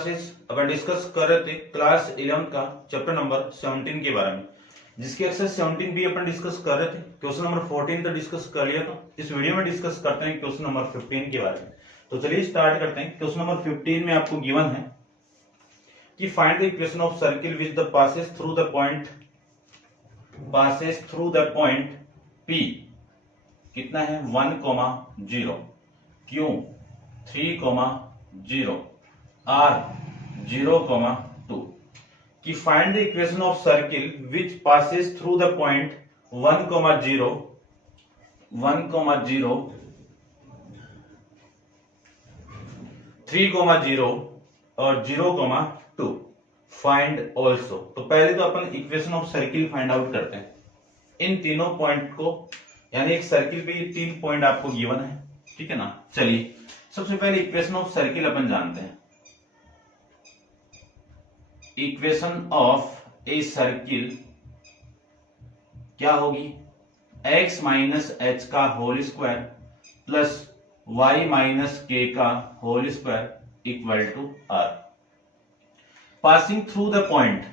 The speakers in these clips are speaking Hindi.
क्लासेस अपन डिस्कस कर रहे थे क्लास 11 का चैप्टर नंबर 17 के बारे में, जिसकी एक्सरसाइज 17 भी अपन डिस्कस कर रहे थे। क्वेश्चन नंबर 14 तो डिस्कस कर लिया था। इस वीडियो में डिस्कस करते हैं क्वेश्चन नंबर 15 के बारे में। तो चलिए स्टार्ट करते हैं। क्वेश्चन नंबर 15 में आपको गिवन है कि find the equation of circle which the passes through the point P कितना है 1, 0, Q 3, 0, R 0, 2 कि find the equation of circle which passes through the point 1, 0, 3, 0 और 0, 2 फाइंड ऑल्सो। तो पहले तो अपन equation of circle find out करते हैं। इन तीनों पॉइंट को, यानी एक सर्किल पे ये 3 पॉइंट आपको गिवन है, ठीक है ना। चलिए सबसे पहले इक्वेशन ऑफ सर्किल अपन जानते हैं। इक्वेशन ऑफ ए सर्किल क्या होगी, x माइनस एच का whole square plus y minus के का whole square equal to r passing through the point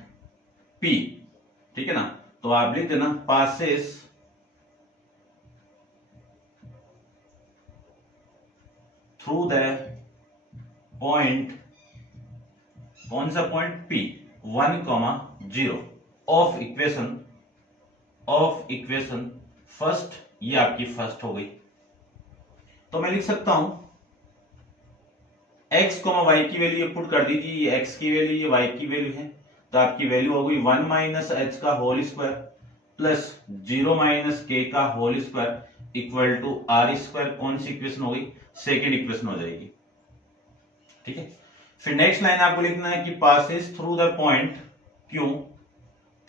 P, ठीक है ना। तो आप लिख देना पासेस थ्रू द पॉइंट, कौन सा point P 1, 0 of equation first, ये आपकी फर्स्ट हो गई। तो मैं लिख सकता हूं x, y की वैल्यू पुट कर दीजिए। ये x की वैल्यू, ये y की वैल्यू है, तो आपकी वैल्यू हो गई 1 माइनस एच का होल स्क्वायर प्लस 0 माइनस के का whole square equal to are square. कौन सी इक्वेशन हो गई, सेकेंड इक्वेशन हो जाएगी, ठीक है। फिर नेक्स्ट लाइन आपको लिखना है कि passes through the point Q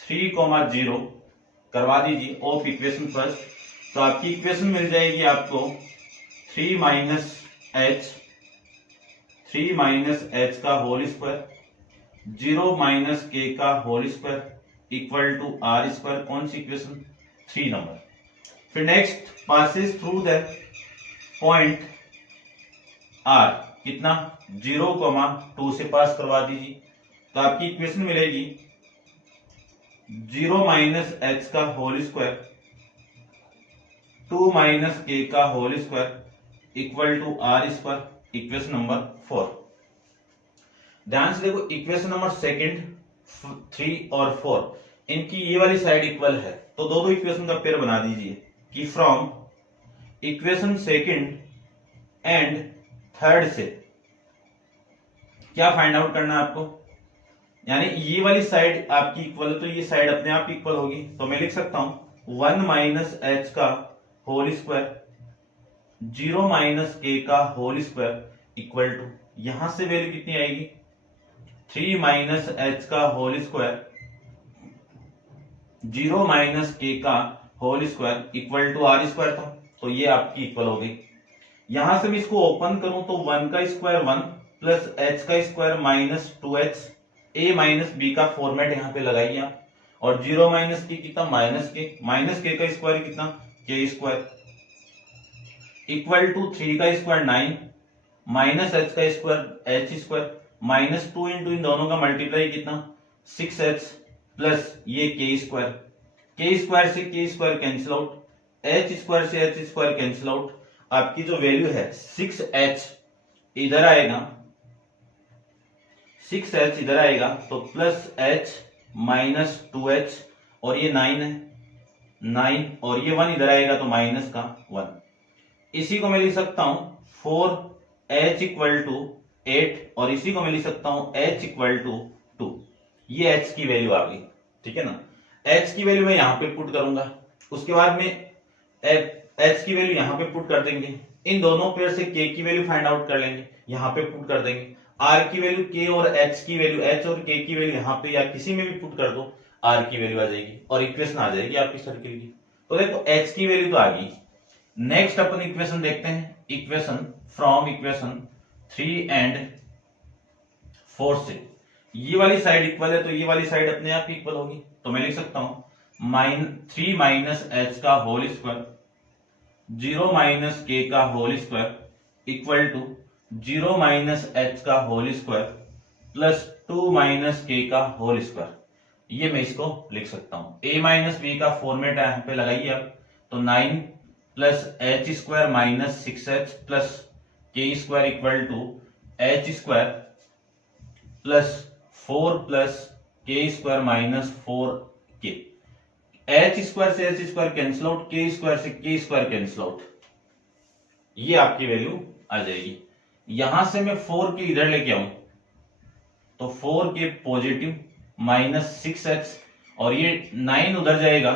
3, 0 करवा दीजिए ऑफ इक्वेशन फर्स्ट। तो आपकी इक्वेशन मिल जाएगी आपको 3 माइनस एच का होल स्क्वायर 0 माइनस के का whole square equal to are square. कौन सी इक्वेशन, 3 नंबर। फिर next passes through the point R कितना 0, 2 से पास करवा दीजिए। तो आपकी इक्वेशन मिलेगी 0 माइनस एच का होल स्क्वायर 2 माइनस के का whole square equal to are square. Equation number 4। ध्यान से देखो, इक्वेशन नंबर सेकंड 3 और 4 इनकी ये वाली साइड इक्वल है, तो दो इक्वेशन का पेयर बना दीजिए कि from equation second and third से क्या फाइंड आउट करना है आपको, यानी ये वाली साइड आपकी इक्वल है तो ये साइड अपने आप इक्वल होगी। तो मैं लिख सकता हूं 1 माइनस एच का होल स्क्वायर 0 माइनस के का होल स्क्वायर इक्वल टू, यहां से वैल्यू कितनी आएगी 3 माइनस एच का होल स्क्वायर 0 माइनस के का whole square equal to are square था, तो ये आपकी इक्वल हो गई। यहां से मैं इसको ओपन करूं तो 1 का स्क्वायर 1 प्लस एच का square minus 2h, a minus B का फॉर्मेट यहाँ पे लगाइए आप, और 0 माइनस के कितना माइनस के का स्क्वायर कितना के स्क्वायर इक्वल टू 3 का स्क्वायर 9 माइनस एच का square H square minus 2 into इन दोनों का मल्टीप्लाई कितना 6h प्लस ये के स्क्वायर से K square cancel out, H square से एच स्क्वायर कैंसिल आउट। आपकी जो वैल्यू है 6h इधर आएगा, 6h इधर आएगा तो प्लस h माइनस 2h, और ये 9 है 9, और ये 1 इधर आएगा तो माइनस का 1। इसी को मैं लिख सकता हूं 4h इक्वल टू 8, और इसी को मैं लिख सकता हूं h इक्वल टू 2। ये h की वैल्यू आ गई, ठीक है ना। h की वैल्यू मैं यहां पे पुट करूंगा, उसके बाद में h की वैल्यू यहां पे पुट कर देंगे। इन दोनों पेयर से k की वैल्यू फाइंड आउट कर लेंगे, यहां पे पुट कर देंगे। r की वैल्यू k और h की वैल्यू, h और k की वैल्यू यहां पे या किसी में भी पुट कर दो, r की वैल्यू आ जाएगी और इक्वेशन आ जाएगी आपकी सर्किल की। तो देखो h की वैल्यू तो आ गई। नेक्स्ट अपन इक्वेशन देखते हैं, इक्वेशन फ्रॉम इक्वेशन 3 एंड 4 से ये वाली साइड इक्वल है तो ये वाली साइड अपने आप इक्वल होगी। तो मैं लिख सकता हूं 3 माइनस एच का होल स्क्वायर 0 माइनस के का whole square equal to 0 minus H का होल स्क्वायर प्लस 2 माइनस के का होल स्क्वायर, ये मैं इसको लिख सकता हूं। a माइनस बी का फॉर्मेट यहाँ पे लगाइए आप, तो 9 plus H square minus 6h plus K square equal to H square plus 4 plus K square minus 4k। H square से H square cancel out, K square से के स्क्वायर कैंसिल आउट, ये आपकी वैल्यू आ जाएगी। यहां से मैं 4k इधर लेके आऊं तो 4k पॉजिटिव माइनस 6h और ये 9 उधर जाएगा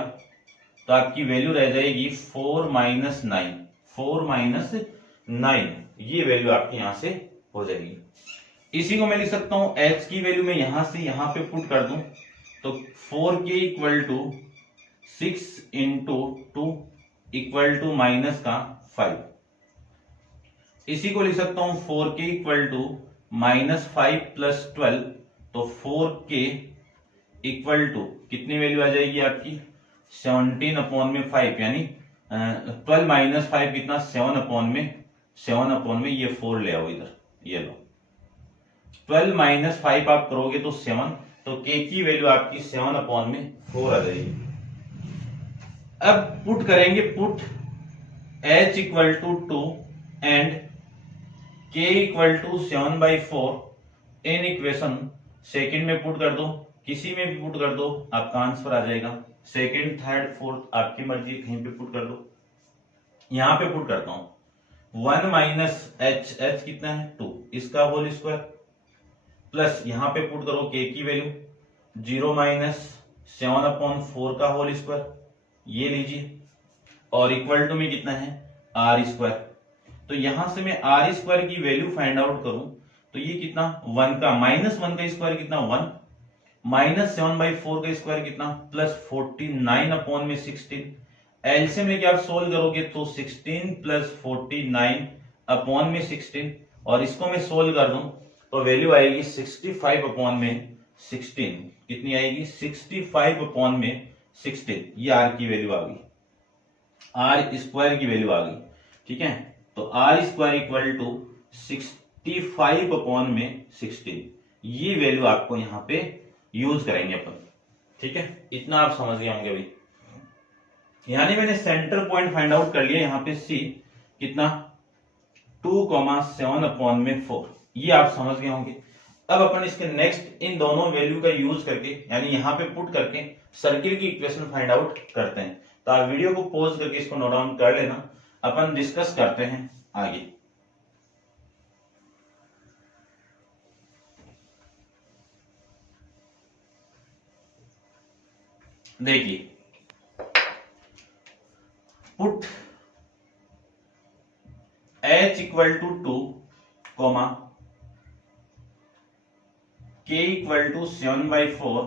तो आपकी वैल्यू रह जाएगी 4 माइनस 9, 4 माइनस 9, ये वैल्यू आपकी यहां से हो जाएगी। इसी को मैं लिख सकता हूं h की वैल्यू मैं यहां से यहां पे पुट कर दूं तो 4k equal to 6 into 2 equal to minus का 5। इसी को लिख सकता हूं 4k equal to minus 5 plus 12, तो 4k इक्वल टू कितनी वैल्यू आ जाएगी आपकी 17 अपॉन में 5, यानी 12 माइनस 5 कितना 7 अपॉन में ये 4 ले आओ इधर, ये लो 12 माइनस 5 आप करोगे तो 7, तो k की वैल्यू आपकी 7 अपॉन में 4 आ जाएगी। अब पुट करेंगे, put h equal to 2 and k equal to 7/4 in equation second में पुट कर दो, किसी में भी पुट कर दो आपका आंसर आ जाएगा। सेकंड, थर्ड, फोर्थ आपकी मर्जी, कहीं पे पुट कर दो। यहां पे पुट करता हूं 1 माइनस h, h कितना है 2, इसका होल स्क्वायर प्लस यहां पे पुट करो k की वैल्यू 0 माइनस 7/4 का होल स्क्वायर, ये लीजिए, और इक्वल टू में कितना है r स्क्वायर। तो यहां से मैं r स्क्वायर की वैल्यू फाइंड आउट करूं तो ये कितना 1 का माइनस 1 का स्क्वायर कितना 1, माइनस 7/4 का स्क्वायर कितना प्लस 49 अपॉन में 16। एलसीएम लेके आप सोल्व करोगे तो 16 प्लस 49 अपॉन में 16, और इसको मैं सोल्व कर दूं तो वैल्यू आएगी 65 अपॉन में 16। कितनी आएगी 65 अपॉन में 16, ये आर की वैल्यू आ गई, आर स्क्वायर की वैल्यू आ गई। ठीक है, तो are square equal to 65 upon में 16, ये वैल्यू आपको यहां पे यूज करेंगे अपन। ठीक है, इतना आप समझ गए होंगे भाई। यानी मैंने सेंटर पॉइंट फाइंड आउट कर लिया यहां पे सी कितना 2,7 अपॉन में 4, ये आप समझ गए होंगे। अब अपन इसके नेक्स्ट इन दोनों वैल्यू का यूज करके यानी यहां पे पुट करके सर्किल की इक्वेशन फाइंड आउट करते हैं। तो आप वीडियो को पॉज करके इसको नोट डाउन कर लेना, अपन डिस्कस करते हैं आगे। देखिए, put h equal to 2 comma k equal to 7/4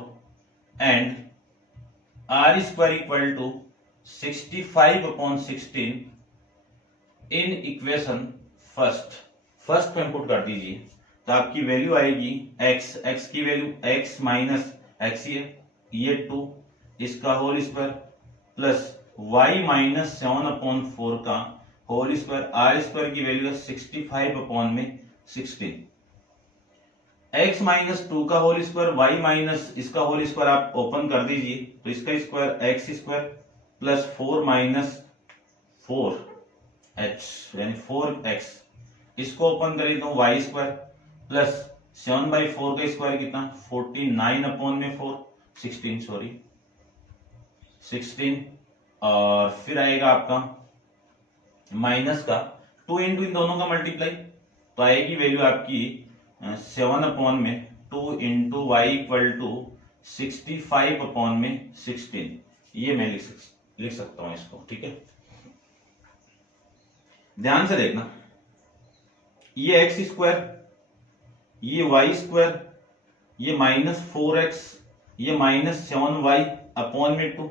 and r square equal to 65 upon 16 in equation first में पुट कर दीजिए तो आपकी वैल्यू आएगी x की वैल्यू x माइनस x ये 2 इसका whole square plus y minus 7/4 का होल स्क्वायर, r स्क्वायर की वैल्यू है 65 अपॉन में 16, x माइनस 2 का होल स्क्वायर, y माइनस इसका होल स्क्वायर आप ओपन कर दीजिए तो इसका square x square plus 4 minus 4h यानी 4x, इसको ओपन करें तो y स्क्वायर प्लस 7/4 का स्क्वायर कितना 49 अपॉन में 4 16 और फिर आएगा आपका माइनस का 2 इंटू इन दोनों का मल्टीप्लाई तो आएगी वैल्यू आपकी 7 अपॉन में 2 into Y equal to 65 upon में 16, ये मैं लिख सकता हूं इसको। ठीक है, ध्यान से देखना, ये एक्स स्क्वायर, ये वाई स्क्वायर, ये माइनस 4x, ये माइनस 7y अपॉन में 2,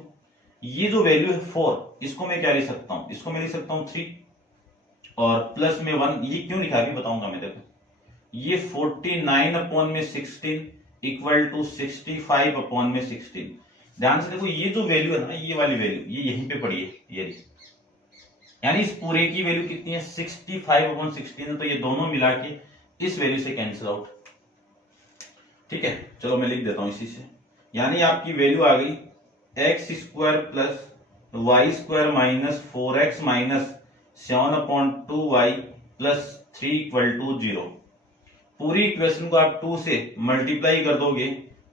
ये जो वैल्यू है 4, इसको मैं क्या लिख सकता हूं, इसको मैं लिख सकता हूं 3 और प्लस में 1, ये क्यों लिखा अभी बताऊंगा मैं। देखो ये 49 अपॉन में 16 इक्वल टू 65 अपॉन में 16। ध्यान से देखो, ये जो वैल्यू है ना, ये वाली वैल्यू ये यहीं पे पड़ी है, ये यानी इस पूरे की वैल्यू कितनी है 65 अपॉन 16 है, तो ये दोनों मिला के इस वैल्यू से कैंसिल आउट। ठीक है, चलो मैं लिख देता हूं इसी से। यानी आपकी वैल्यू आ गई X square plus Y square minus 4x minus 7/2y plus 3 equal to 0। पूरी इक्वेशन को आप 2 से मल्टीप्लाई कर दोगे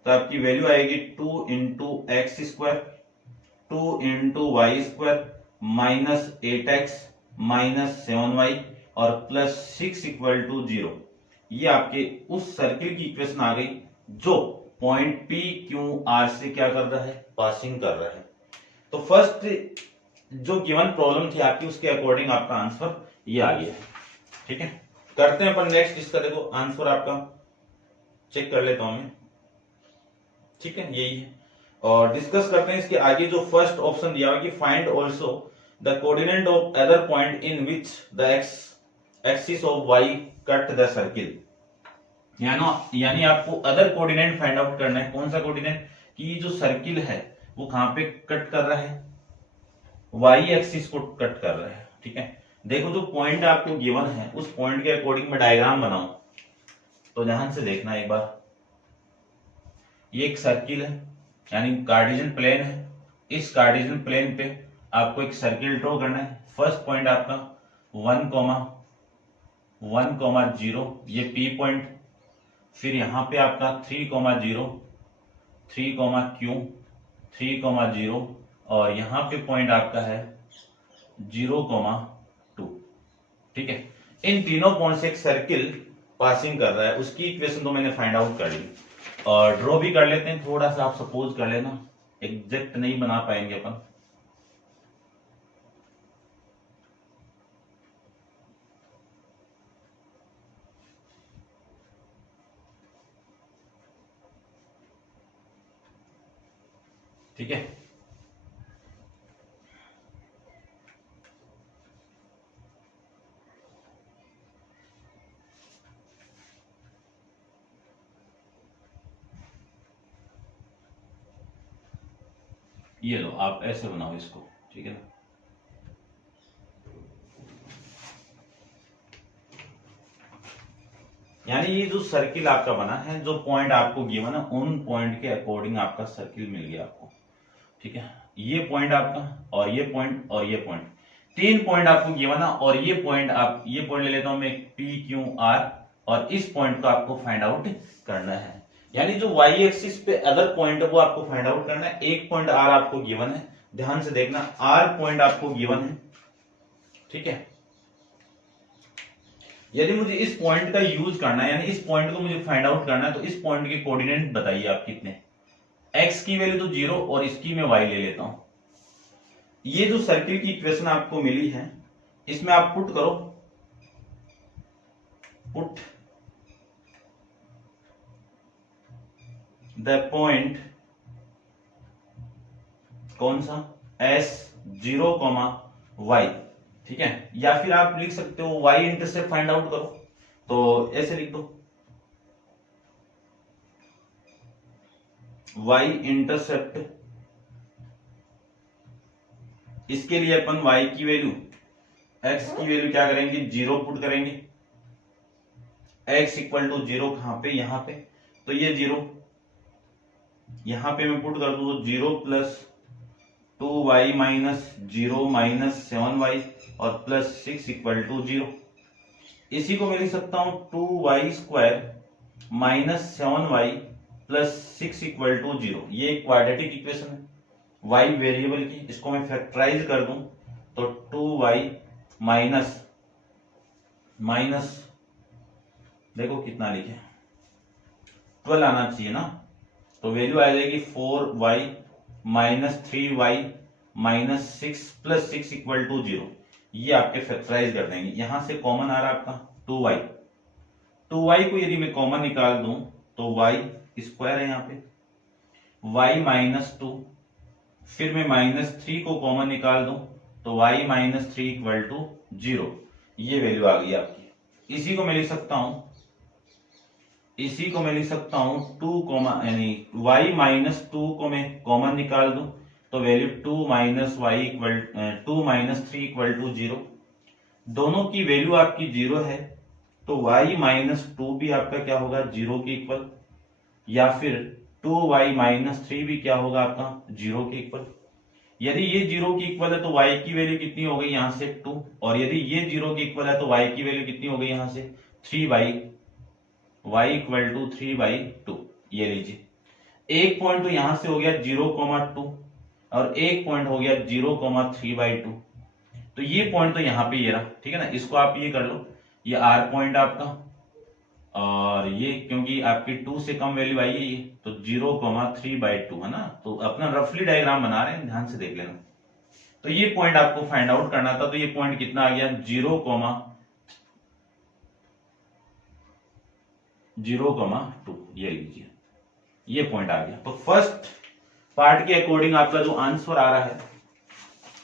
तो आपकी वैल्यू आएगी 2 into X square 2 into Y square minus 8x minus 7y और प्लस 6 इक्वल टू 0। ये आपके उस सर्किल की इक्वेशन आ गई जो पॉइंट पी क्यू आर से क्या कर रहा है, पासिंग कर रहा है। तो फर्स्ट जो गिवन प्रॉब्लम थी आपकी उसके अकॉर्डिंग आपका आंसर ये आ गया है। ठीक है, करते हैं अपन नेक्स्ट इसका। देखो आंसर आपका चेक कर लेता हूं मैं। ठीक है, यही है और डिस्कस करते हैं इसके आगे। जो फर्स्ट ऑप्शन दिया हुआ कि find also the coordinate of other point in which the X axis of Y cut the circle. यानी आपको अदर कोऑर्डिनेट फाइंड आउट करना है। कौन सा कोऑर्डिनेट कि जो सर्किल है वो कहां पे कट कर रहा है, वाई एक्सिस को कट कर रहा है। ठीक है, देखो जो पॉइंट आपको गिवन है उस पॉइंट के अकॉर्डिंग मैं डायग्राम बनाऊं तो ध्यान से देखना एक बार। ये एक सर्किल है यानी कार्टेशियन प्लेन है। इस कार्टेशियन प्लेन पे आपको एक सर्किल ड्रॉ करना है। फर्स्ट पॉइंट आपका 1,1,0 ये पी पॉइंट, फिर यहां पे आपका 3,0 3,Q 3,0 और यहां पे पॉइंट आपका है 0,2। ठीक है, इन तीनों पॉइंट से एक सर्किल पासिंग कर रहा है। उसकी इक्वेशन तो मैंने फाइंड आउट कर ली और ड्रॉ भी कर लेते हैं। थोड़ा सा आप सपोज कर लेना, एग्जैक्ट नहीं बना पाएंगे अपन। ठीक है, ये लो आप ऐसे बनाओ इसको। ठीक है ना, यानी ये जो सर्किल आपका बना है, जो पॉइंट आपको गिवन है उन पॉइंट के अकॉर्डिंग आपका सर्किल मिल गया आपको। ठीक है, ये पॉइंट आपका और ये पॉइंट और ये पॉइंट, 3 पॉइंट आपको गिवन है और ये पॉइंट आप ये पॉइंट ले लेता हूं मैं पी क्यू आर और इस पॉइंट को आपको फाइंड आउट करना है। यानी जो वाई एक्सिस पे अदर पॉइंट है वो आपको फाइंड आउट करना है। एक पॉइंट आर आपको गिवन है, ध्यान से देखना, आर पॉइंट आपको गिवन है। ठीक है, यदि मुझे इस पॉइंट का यूज करना है यानी इस पॉइंट को मुझे फाइंड आउट करना है तो इस पॉइंट के कोऑर्डिनेट बताइए आप कितने। एक्स की वैल्यू तो 0 और इसकी मैं वाई ले लेता हूं। ये जो सर्किल की इक्वेशन आपको मिली है इसमें आप पुट करो, पुट द पॉइंट कौन सा S 0, y। ठीक है, या फिर आप लिख सकते हो y इंटरसेप्ट फाइंड आउट करो तो ऐसे लिख दो y इंटरसेप्ट। इसके लिए अपन y की वैल्यू x की वैल्यू क्या करेंगे 0 पुट करेंगे। x इक्वल टू 0 कहां पे, यहां पे, तो ये 0 यहां पे मैं पुट कर दूं तो 0 plus 2y minus 0 minus 7y और प्लस 6 इक्वल टू 0। इसी को मैं लिख सकता हूं 2y square minus 7y plus 6 equal to 0। ये एक क्वाड्रेटिक इक्वेशन है y वेरिएबल की। इसको मैं फैक्टराइज कर दूं तो 2y माइनस माइनस देखो कितना लिखे 12 आना चाहिए ना, तो वैल्यू आ जाएगी 4y minus 3y minus 6 plus 6 equal to 0। ये आपके फैक्टराइज कर देंगे। यहां से कॉमन आ रहा है आपका 2y। 2y को यदि मैं कॉमन निकाल दूं तो y स्क्वायर है यहाँ पे, y माइनस 2, फिर मैं माइनस 3 को कॉमन निकाल दूं तो y माइनस 3 इक्वल टू 0। ये वैल्यू आ गई आपकी। इसी को मैं लिख सकता हूं 2 यानी y माइनस 2 को मैं कॉमन निकाल दूं तो वैल्यू 2 माइनस 3 इक्वल टू 0। दोनों की वैल्यू आपकी 0 है तो y माइनस 2 भी आपका क्या होगा 0 के इक्वल। या फिर 2y माइनस 3 भी क्या होगा आपका 0 के इक्वल। यदि ये 0 के इक्वल है तो y की वैल्यू कितनी हो गई यहाँ से 2, और यदि ये 0 के इक्वल है तो y की वैल्यू कितनी हो गई यहाँ से 3y, y इक्वल टू 3/2। ये लीजिए एक पॉइंट तो यहां से हो गया 0,2 और एक पॉइंट हो गया 0,3/2। तो ये पॉइंट तो यहाँ पे ये रहा, ठीक है ना। इसको आप ये कर लो, ये r पॉइंट आपका, और ये क्योंकि आपकी 2 से कम वैल्यू आई है ये, तो 0,3/2 है ना। तो अपना रफली डायग्राम बना रहे हैं, ध्यान से देख लेना। तो ये पॉइंट आपको फाइंड आउट करना था, तो ये पॉइंट कितना आ गया 0,2। ये लीजिए ये पॉइंट आ गया। तो फर्स्ट पार्ट के अकॉर्डिंग आपका जो आंसर आ रहा है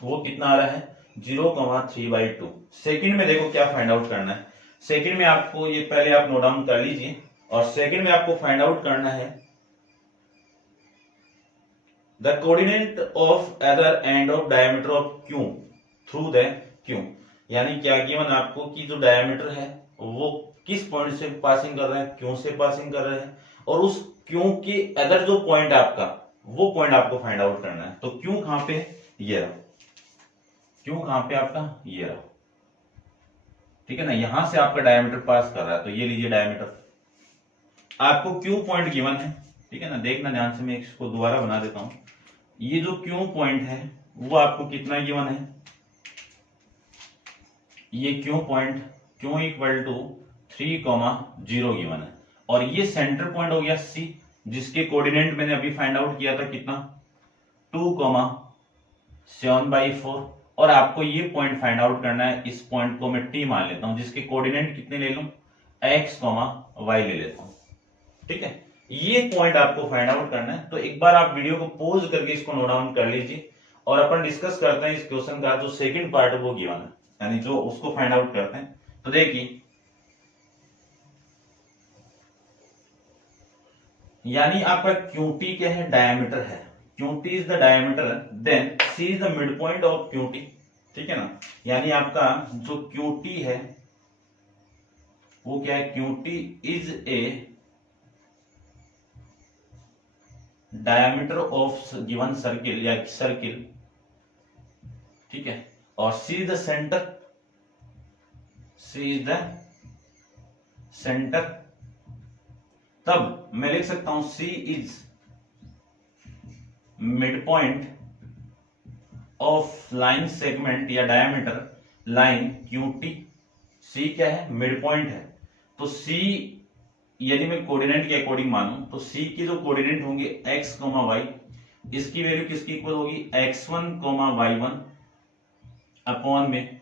वो कितना आ रहा है 0,3/2। सेकंड में देखो क्या फाइंड आउट करना है। सेकंड में आपको ये पहले आप नोट डाउन कर लीजिए, और सेकंड में आपको फाइंड आउट करना है the coordinate of other end of diameter of Q through the Q. यानी क्या गिवन आपको कि जो डायमीटर है वो किस पॉइंट से पासिंग कर रहे हैं, क्यू से पासिंग कर रहे हैं, और उस क्यू के अदर जो पॉइंट है आपका वो पॉइंट आपको फाइंड आउट करना है। तो क्यू कहां पे, ये रहा, क्यू कहां पे आपका ये रहा, ठीक है ना। यहां से आपका डायमीटर पास कर रहा है, तो ये लीजिए डायमीटर आपको क्यू पॉइंट गिवन है, ठीक है ना। देखना ध्यान से, मैं इसको दोबारा बना देता हूं। ये जो क्यू पॉइंट है वो आपको कितना गिवन है, ये Q point Q equal to 3,0 given है, और ये सेंटर पॉइंट हो गया सी, जिसके कोऑर्डिनेट मैंने अभी फाइंड आउट किया था कितना 2,7/4। और आपको ये पॉइंट फाइंड आउट करना है, इस पॉइंट को मैं टी मान लेता हूं, जिसके कोऑर्डिनेट कितने ले लूं x, y ले लेता हूं, ठीक है। ये पॉइंट आपको फाइंड आउट करना है। तो एक बार आप वीडियो को पॉज करके इसको नोट डाउन कर लीजिए, और अपन डिस्कस करते हैं इस क्वेश्चन का जो सेकंड पार्ट है वो गिवन है, यानी जो उसको फाइंड आउट करते हैं। तो देखिए, यानी आपका QT क्या है, डायमीटर है। QT is the diameter, then C is the mid point of QT, ठीक है ना। यानी आपका जो QT है वो क्या है, QT is a diameter of given circle या सर्किल, ठीक है। और C is the centre, C is the centre. तब मैं लिख सकता हूं C is mid point of line segment या डायमीटर लाइन QT। C क्या है, मिड पॉइंट है। तो C यदि मैं कोऑर्डिनेट के अकॉर्डिंग मानूं तो C के जो कोऑर्डिनेट होंगे x, y, इसकी वैल्यू किसकी इक्वल होगी x1, y1 अपॉन में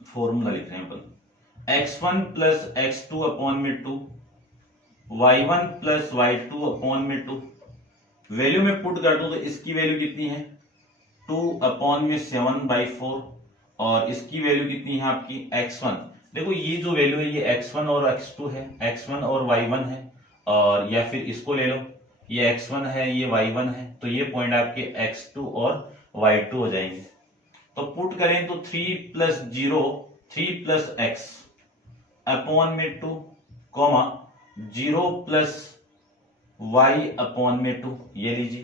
फॉर्मूला लिख रहे हैं अपन, x1 प्लस x2 अपॉन में 2, y1 प्लस y2 अपॉन में 2। वैल्यू में पुट कर दूं तो इसकी वैल्यू कितनी है 2 अपॉन में 7/4, और इसकी वैल्यू कितनी है आपकी x1। देखो ये जो वैल्यू है ये x1 और x2 है, x1 और y1 है, और या फिर इसको ले लो, ये x1 है ये y1 है, तो ये पॉइंट आपके x2 और y2 हो जाएंगे। तो पुट करें तो 3 + 0 3 + x अपॉन में 2, 0 + y अपॉन में 2। ये लीजिए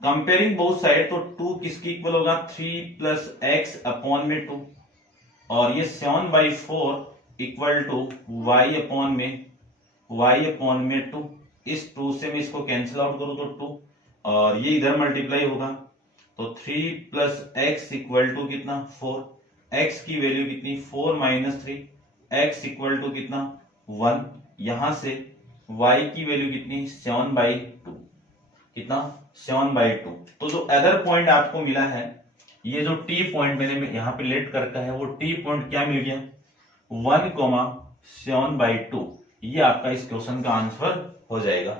कंपेयरिंग बोथ साइड, तो 2 किसकी इक्वल होगा 3 + x अपॉन में 2, और ये 7/4 इक्वल टू y अपॉन में 2। इस 2 से मैं इसको कैंसिल आउट करूं तो 2, और ये इधर मल्टीप्लाई होगा, तो 3 + x इक्वल टू कितना 4। x की वैल्यू कितनी 4 - 3, x इक्वल टू कितना 1। यहां से y की वैल्यू कितनी 7/2, कितना 7/2। तो जो अदर पॉइंट आपको मिला है, ये जो T पॉइंट मैंने यहाँ पे लेट करके है, वो T पॉइंट क्या मिल गया 1,7/2। ये आपका इस क्वेश्चन का आंसर हो जाएगा,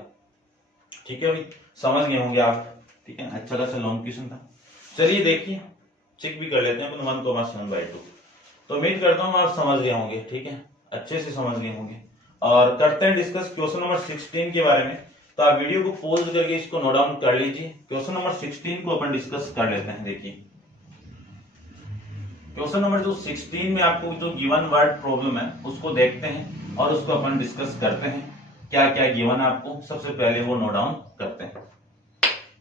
ठीक है भाई, समझ गए होंगे आप, ठीक है। अच्छा खासा लॉन्ग क्वेश्चन था। चलिए देखिए चेक भी कर लेते हैं 1,7/2। तो उम्मीद करता हूँ आप समझ गए होंगे, ठीक है, अच्छे से समझ गए होंगे। और करते हैं डिस्कस क्वेश्चन नंबर 16 के बारे में। तो आप वीडियो को पॉज करके इसको नोट डाउन कर लीजिए। क्वेश्चन नंबर 16 को अपन डिस्कस कर लेते हैं। देखिए क्वेश्चन नंबर जो 16 में आपको जो गिवन वर्ड प्रॉब्लम है उसको देखते हैं और उसको अपन डिस्कस करते हैं। क्या क्या गिवन आपको, सबसे पहले वो नोट डाउन करते हैं।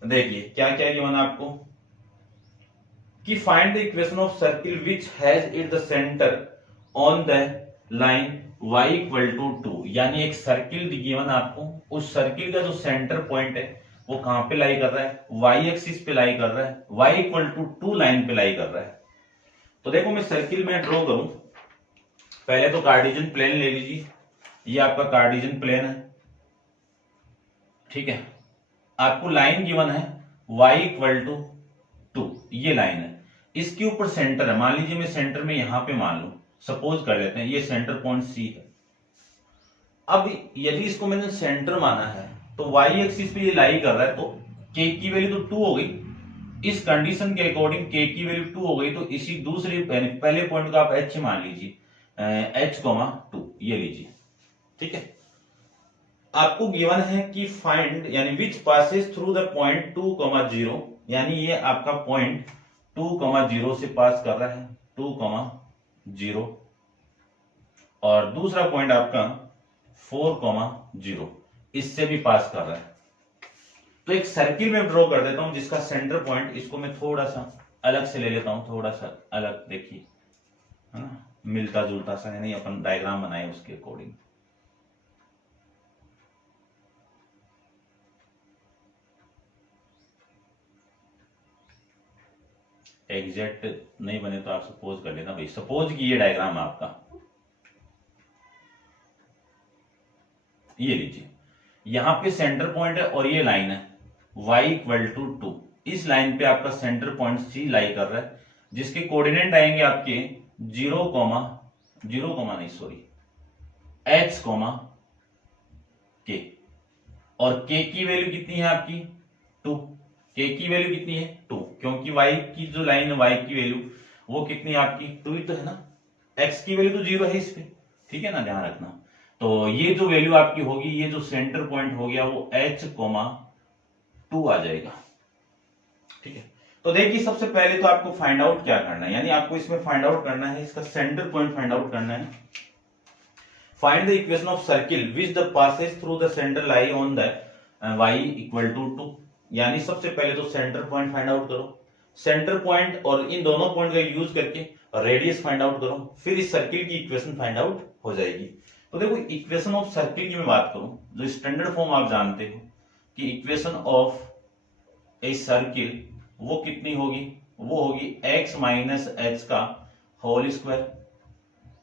देखिए क्या क्या गिवन आपको कि find the equation of circle which has it the centre on the line y equal to 2, यानी एक सर्किल गिवन आपको, उस सर्किल का जो सेंटर पॉइंट है वो कहां पे लाई कर रहा है, y एक्सिस पे लाई कर रहा है, y इक्वल टू 2 लाइन पे लाई कर रहा है। तो देखो मैं सर्किल में ड्रॉ करूं, पहले तो कार्टेशियन प्लेन ले लीजिए, ये आपका कार्टेशियन प्लेन है, ठीक है। आपको लाइन गिवन है y इक्वल टू 2, ये लाइन है, इसके ऊपर सेंटर है, मान लीजिए मैं सेंटर में यहां पे मान लूं, सपोज कर लेते हैं ये सेंटर पॉइंट C है। अब यदि इसको मैंने सेंटर माना है तो y एक्सिस पे ये लाई कर रहा है, तो k की वैल्यू तो 2 हो गई, इस कंडीशन के अकॉर्डिंग k की वैल्यू 2 हो गई, तो इसी दूसरे पहले पॉइंट को आप h मान लीजिए, h, 2 ये लीजिए, ठीक है। आपको गिवन है कि फाइंड यानी विच पासेस थ्रू द पॉइंट 2, 0, यानी ये आपका पॉइंट 2, 0 से पास कर रहा है, 2, 0, और दूसरा पॉइंट आपका 4, 0 इससे भी पास कर रहा है। तो एक सर्किल में ड्रॉ कर देता हूं जिसका सेंटर पॉइंट, इसको मैं थोड़ा सा अलग से ले लेता हूं, थोड़ा सा अलग, देखिए है ना, मिलता जुलता सा है, नहीं अपन डायग्राम बनाए उसके अकॉर्डिंग। एग्जैक्ट नहीं बने तो आप सपोज कर लेना भाई, सपोज कि ये डायग्राम आपका, ये लीजिए, यहां पे सेंटर पॉइंट है और ये लाइन है y इक्वल टू 2, इस लाइन पे आपका सेंटर पॉइंट C लाई कर रहा है, जिसके कोऑर्डिनेट आएंगे आपके 0, नहीं सॉरी, h, k, और k की वैल्यू कितनी है आपकी 2, k की वैल्यू कितनी है 2, क्योंकि y की जो लाइन है y की वैल्यू वो कितनी है आपकी 2 ही तो है ना, x की वैल्यू तो 0 है इस पे, ठीक है ना, ध्यान रखना। तो ये जो वैल्यू आपकी होगी, ये जो सेंटर पॉइंट हो गया वो h, 2 आ जाएगा, ठीक है। तो देखिए सबसे पहले तो आपको फाइंड आउट क्या करना है, यानी आपको इसमें फाइंड आउट करना है, इसका सेंटर पॉइंट फाइंड आउट करना है। Find the equation of circle which the passes through the centre lie on the y equal to 2, यानी सबसे पहले तो सेंटर पॉइंट फाइंड आउट करो, सेंटर पॉइंट और इन दोनों पॉइंट का यूज करके रेडियस फाइंड आउट करो, फिर इस सर्किल की इक्वेशन फाइंड आउट हो जाएगी। तो देखो इक्वेशन ऑफ सर्किल की मैं बात करूं, जो स्टैंडर्ड फॉर्म आप जानते हो कि इक्वेशन ऑफ ए सर्किल वो कितनी होगी, वो होगी x माइनस एच का होल स्क्वायर,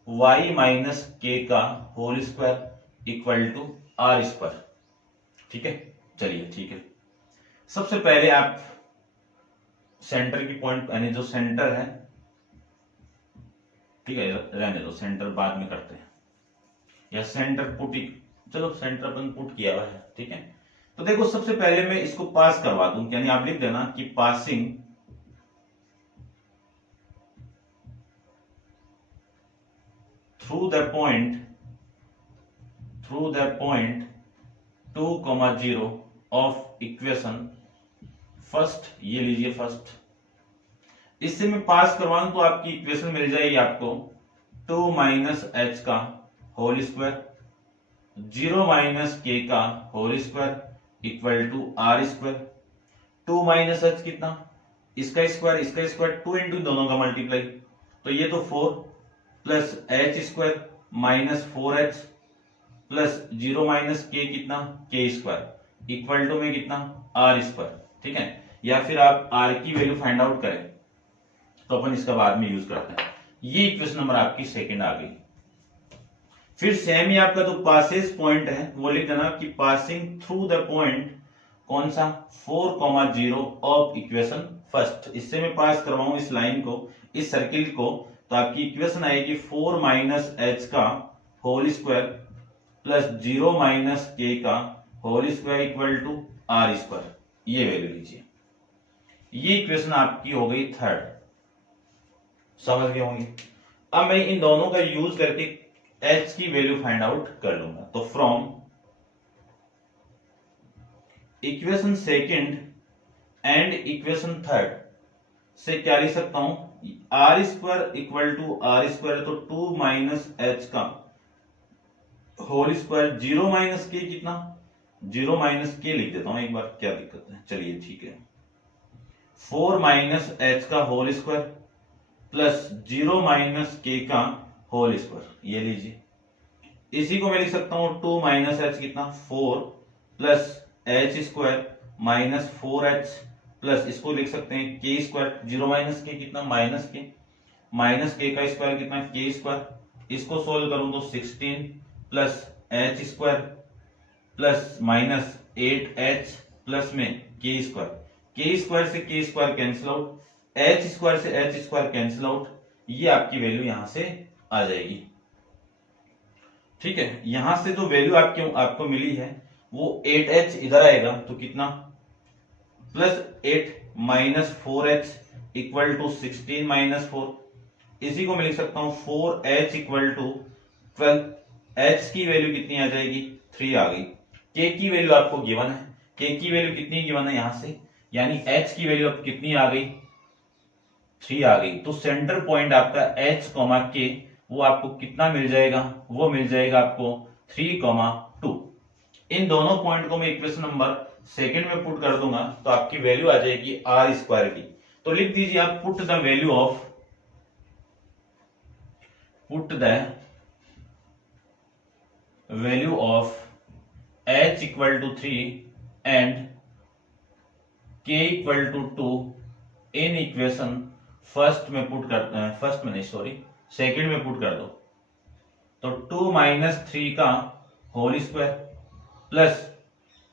y माइनस के का whole square equal to are square, ठीक है। चलिए ठीक है, सबसे पहले आप सेंटर की पॉइंट यानी जो सेंटर है, ठीक है, रहने दो, सेंटर बाद में करते हैं, या सेंटर पुट, चलो सेंटर अपन पुट किया हुआ है, ठीक है। तो देखो सबसे पहले मैं इसको पास करवा दूं, यानी आप लिख देना कि passing through the point 2, 0 of equation first, ये लीजिए फर्स्ट, इससे मैं पास करवाऊं तो आपकी इक्वेशन मिल जाएगी आपको 2 माइनस एच का होल स्क्वायर, 0 माइनस के का whole square equal to are square. 2 minus H कितना, इसका स्क्वायर 2 इंटू दोनों का मल्टीप्लाई, तो ये तो 4 plus H square minus 4h plus 0 minus k कितना के स्क्वायर इक्वल टू में कितना आर स्क्वायर, ठीक है। या फिर आप आर की वैल्यू फाइंड आउट करें तो अपन इसका बाद में यूज करते हैं। ये इक्वेशन नंबर आपकी सेकंड आ गई। फिर सेम ही आपका जो पासेस पॉइंट है वो लिख देना कि पासिंग थ्रू द पॉइंट कौन सा 4, 0 ऑफ इक्वेशन फर्स्ट, इससे मैं पास करवाऊं इस लाइन को, इस सर्किल को, तो आपकी इक्वेशन आएगी 4 माइनस एच का होल स्क्वायर प्लस 0 माइनस के का whole square equal to are square, ये वैल्यू लीजिए। ये इक्वेशन आपकी हो गई थर्ड, समझ गए होंगे। अब मैं इन दोनों का यूज करके h की वैल्यू फाइंड आउट कर लूंगा। तो from equation second and equation third से क्या लिख सकता हूं, r square equal to are square, तो 2 माइनस एच का होल स्क्वायर 0 माइनस के कितना, 0 माइनस के लिख देता हूं एक बार, क्या दिक्कत है, चलिए ठीक है। 4 माइनस एच का होल स्क्वायर प्लस 0 माइनस के का होल स्क्वायर, ये लीजिए। इसी को मैं लिख सकता हूं 2 माइनस एच कितना 4 plus H square minus 4h plus इसको लिख सकते हैं के स्क्वायर, 0 माइनस के कितना माइनस के का स्क्वायर कितना के स्क्वायर। इसको सोल्व करूं तो 16 plus H square plus minus 8h plus में के स्क्वायर से K square cancel out, H square से एच स्क्वायर कैंसिल आउट, ये आपकी वैल्यू यहां से आ जाएगी। ठीक है, यहां से जो वैल्यू आपको मिली है वो 8h इधर आएगा तो कितना plus 8 minus 4h equal to 16 minus 4। इसी को मैं लिख सकता हूं 4h इक्वल टू 12। h की वैल्यू कितनी आ जाएगी 3 आ गई। k की वैल्यू आपको गिवन है, k की वैल्यू कितनी गिवन है यहां से, यानी h की वैल्यू अब कितनी आ गई 3 आ गई। तो सेंटर पॉइंट आपका h, k वो आपको कितना मिल जाएगा, वो मिल जाएगा आपको 3, 2। इन दोनों पॉइंट को मैं इक्वेशन नंबर सेकंड में पुट कर दूंगा तो आपकी वैल्यू आ जाएगी आर स्क्वायर की। तो लिख दीजिए आप put the value of h equal to 3 and k equal to 2 in equation second में पुट कर दो। तो 2 माइनस 3 का होल स्क्वायर प्लस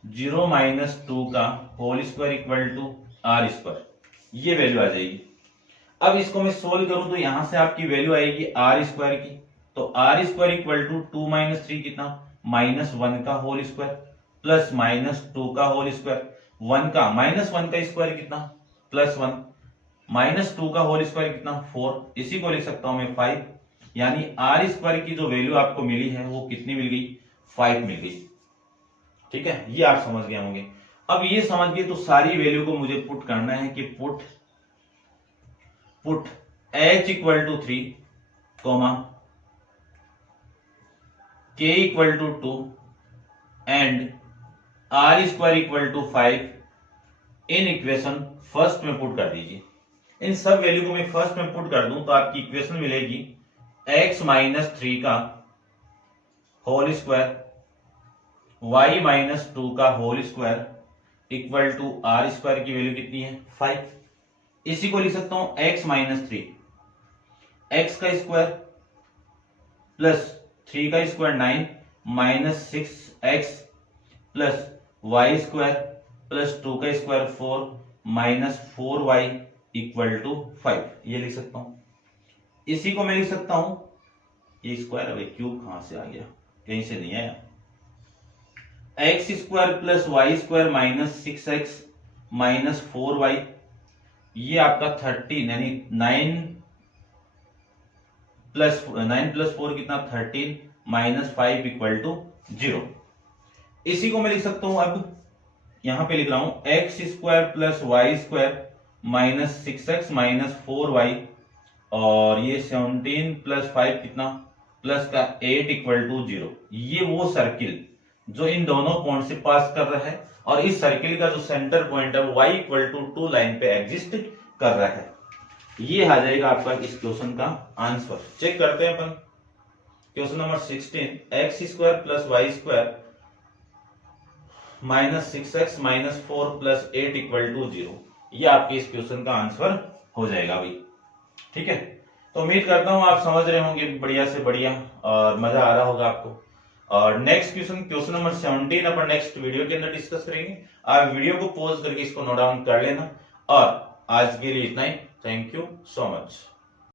0 माइनस 2 का whole square equal to are square, ये वैल्यू आ जाएगी। अब इसको मैं सोल्व करूं तो यहां से आपकी वैल्यू आएगी आर स्क्वायर की। तो are square equal to 2 minus 3 कितना -1 का होल स्क्वायर प्लस -2 का होल स्क्वायर, -1 का स्क्वायर कितना +1, -2 का होल स्क्वायर कितना 4, इसी को लिख सकता हूं मैं 5। यानी आर स्क्वायर की जो वैल्यू आपको मिली है वो कितनी मिल गई 5 मिल गई। ठीक है, ये आप समझ गए होंगे। अब ये समझ गए तो सारी वैल्यू को मुझे पुट करना है कि put h equal to 3, k equal to 2 and r square equal to 5 in equation first में पुट कर दीजिए। इन सब वैल्यू को मैं फर्स्ट में पुट कर दूं तो आपकी इक्वेशन मिलेगी x माइनस 3 का होल स्क्वायर y माइनस 2 का whole square equal to are square की वैल्यू कितनी है 5। इसी को लिख सकता हूं x माइनस 3, x का स्क्वायर प्लस 3 का square 9 minus 6x plus y square plus 2 का square 4 minus 4y equal to 5, ये लिख सकता हूं। इसी को मैं लिख सकता हूं, ये स्क्वायर अब क्यूब कहां से आ गया, कहीं से नहीं आया, x square plus y square minus 6x minus 4y, ये आपका 13 यानी 9 प्लस 4 कितना 13 माइनस 5 इक्वल टू 0। इसी को मैं लिख सकता हूं, अब यहां पे लिख रहा हूं x square plus y square minus 6x minus 4y और ये 17 प्लस 5 कितना प्लस का 8 इक्वल टू 0। ये वो सर्किल जो इन दोनों पॉइंट से पास कर रहा है और इस सर्किल का जो सेंटर पॉइंट है y इक्वल टू 2 लाइन पे एग्जिस्ट कर रहा है। ये आ जाएगा आपका इस क्वेश्चन का आंसर। चेक करते हैं अपन question number 16, x square plus Y square minus 6x minus 4 plus 8 equal to 0, ये आपके इस क्वेश्चन का आंसर हो जाएगा भाई। ठीक है, तो उम्मीद करता हूं आप समझ रहे होंगे बढ़िया से बढ़िया और मजा आ रहा होगा आपको। और नेक्स्ट क्वेश्चन नंबर 17 अपन नेक्स्ट वीडियो के अंदर डिस्कस करेंगे। आप वीडियो को पॉज करके इसको नोट डाउन कर लेना और आज के लिए इतना ही। Thank you so much.